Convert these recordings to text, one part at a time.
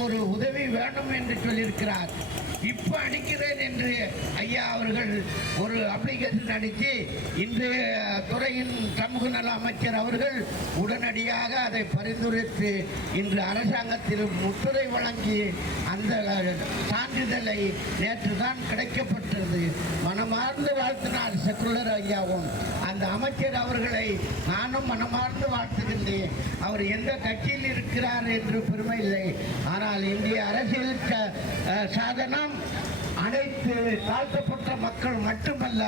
எனக்கு ஒரு உதவி வேண்டும் என்று சொல்லியிருக்கிறார். இப்போ அடிக்கிறேன் என்று ஐயா அவர்கள் ஒரு அப்ளிகேஷன் அடித்து இன்றைய துறையின் சமூக நல அமைச்சர் அவர்கள் உடனடியாக அதை பரிந்துரைத்து இன்று அரசாங்கத்தில் முற்றுரை வழங்கி அந்த சான்றிதழை நேற்று தான் கிடைக்கப்பட்டது. மனமார்ந்து வாழ்த்தினார் செக்குலர் ஐயாவும். அந்த அமைச்சர் அவர்களை நானும் மனமார்ந்து வாழ்த்துகின்றேன். அவர் எந்த கட்சியில் இருக்கிறார் என்று பெருமை இல்லை. ஆனால் இந்திய அரசியல் சாதனம் அனைத்து தாழ்த்தப்பட்ட மக்கள் மட்டுமல்ல,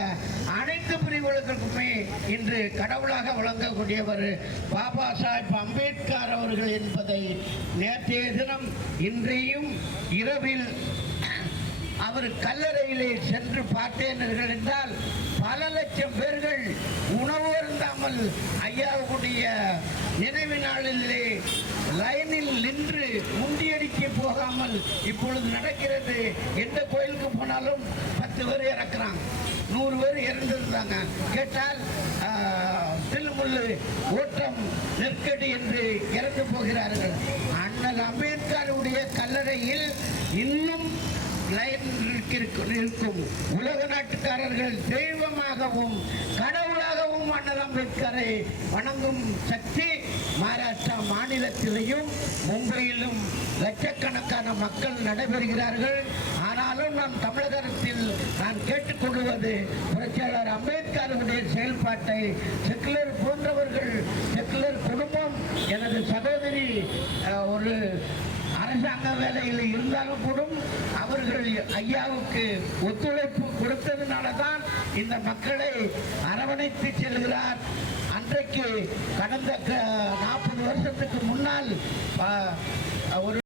அனைத்து பிரிவுகளுக்குமே இன்று கடவுளாக வழங்கக்கூடியவர் பாபா சாஹிப் அம்பேத்கர் அவர்கள் என்பதை நேற்றைய தினம் இன்றையும் இரவில் அவர் கல்லறையிலே சென்று பார்த்தேனர்கள் என்றால் பல லட்சம் பேர்கள் உணவு அருந்தாமல் ஐயாவுடைய நினைவு நாளிலே லைனில் நின்று முண்டியடிக்க போகாமல் இப்பொழுது நடக்கிறது. எந்த கோயிலுக்கு போனாலும் 10 பேர் இறக்குறாங்க, 100 பேர் இறந்துருந்தாங்க. கேட்டால் தில்முள்ளு ஓட்டம் நெருக்கடி என்று இறந்து போகிறார்கள். அண்ணல் அம்பேத்கருடைய கல்லறையில் இன்னும் இருக்கும் உலக நாட்டுக்காரர்கள் தெய்வமாகவும் கடவுளாகவும் அண்ணல் அம்பேத்கரை வணங்கும் சக்தி மகாராஷ்டிரா மாநிலத்திலையும் மும்பையிலும் லட்சக்கணக்கான மக்கள் நடைபெறுகிறார்கள். ஆனாலும் நாம் தமிழகத்தில் நான் கேட்டுக்கொள்வது புரட்சியாளர் அம்பேத்கருடைய செயல்பாட்டை செக்குலர் போன்றவர்கள், செக்குலர் குடும்பம், எனது சகோதரி ஒரு அரசாங்க வேலையில் இருந்தாலும் கூட அவர்கள் ஐயாவுக்கு ஒத்துழைப்பு கொடுத்ததுனால தான் இந்த மக்களை அரவணைத்து செல்கிறார். அன்றைக்கு கடந்த 40 வருஷத்துக்கு முன்னால் ஒரு